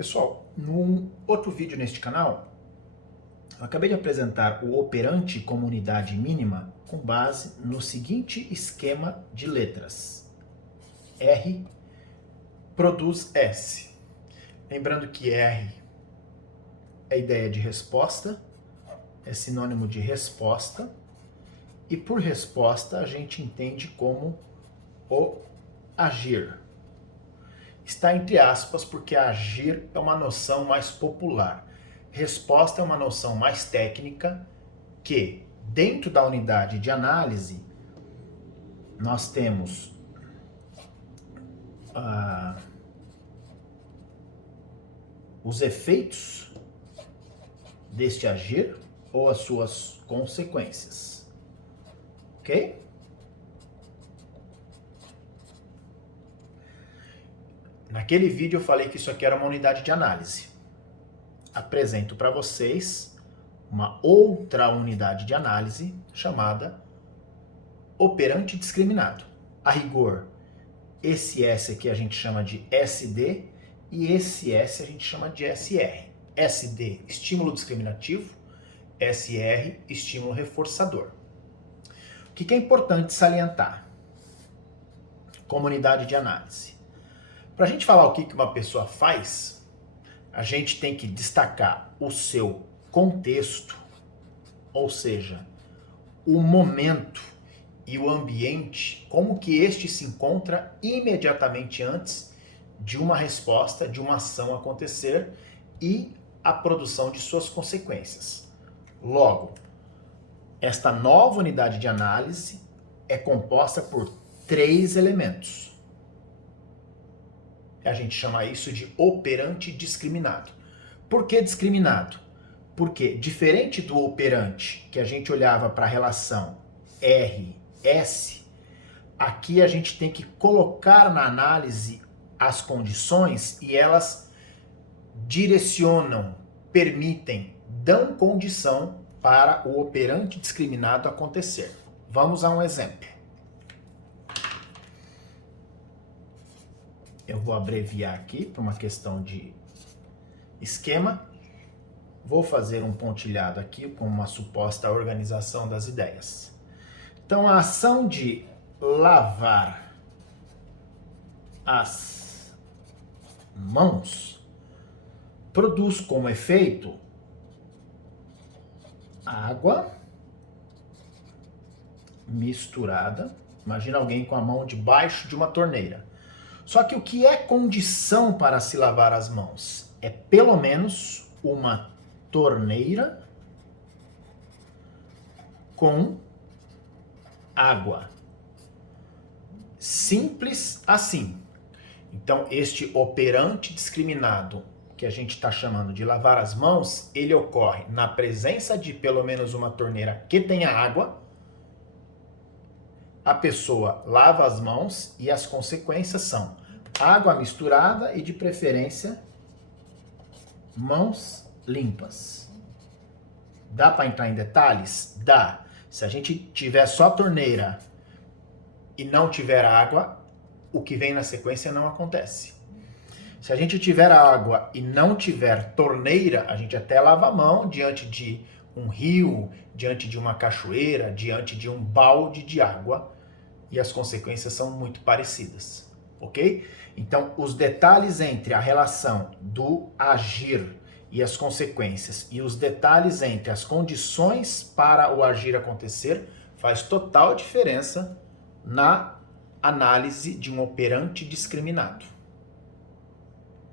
Pessoal, num outro vídeo neste canal, eu acabei de apresentar o operante como unidade mínima com base no seguinte esquema de letras. R produz S. Lembrando que R é ideia de resposta, é sinônimo de resposta, e por resposta a gente entende como o agir. Está entre aspas porque agir é uma noção mais popular. Resposta é uma noção mais técnica que, dentro da unidade de análise, nós temos os efeitos deste agir ou as suas consequências. Ok? Naquele vídeo eu falei que isso aqui era uma unidade de análise. Apresento para vocês uma outra unidade de análise chamada operante discriminado. A rigor, esse S aqui a gente chama de SD e esse S a gente chama de SR. SD, estímulo discriminativo, SR, estímulo reforçador. O que é importante salientar como unidade de análise? Para a gente falar o que uma pessoa faz, a gente tem que destacar o seu contexto, ou seja, o momento e o ambiente, como que este se encontra imediatamente antes de uma resposta, de uma ação acontecer e a produção de suas consequências. Logo, esta nova unidade de análise é composta por 3 elementos. A gente chama isso de operante discriminado. Por que discriminado? Porque, diferente do operante que a gente olhava para a relação R-S, aqui a gente tem que colocar na análise as condições e elas direcionam, permitem, dão condição para o operante discriminado acontecer. Vamos a um exemplo. Eu vou abreviar aqui para uma questão de esquema. Vou fazer um pontilhado aqui com uma suposta organização das ideias. Então, a ação de lavar as mãos produz como efeito água misturada. Imagina alguém com a mão debaixo de uma torneira. Só que o que é condição para se lavar as mãos? É pelo menos uma torneira com água. Simples assim. Então, este operante discriminado, que a gente está chamando de lavar as mãos, ele ocorre na presença de pelo menos uma torneira que tenha água. A pessoa lava as mãos e as consequências são água misturada e, de preferência, mãos limpas. Dá para entrar em detalhes? Dá. Se a gente tiver só torneira e não tiver água, o que vem na sequência não acontece. Se a gente tiver água e não tiver torneira, a gente até lava a mão diante de um rio, diante de uma cachoeira, diante de um balde de água, e as consequências são muito parecidas, ok? Então, os detalhes entre a relação do agir e as consequências e os detalhes entre as condições para o agir acontecer faz total diferença na análise de um operante discriminado.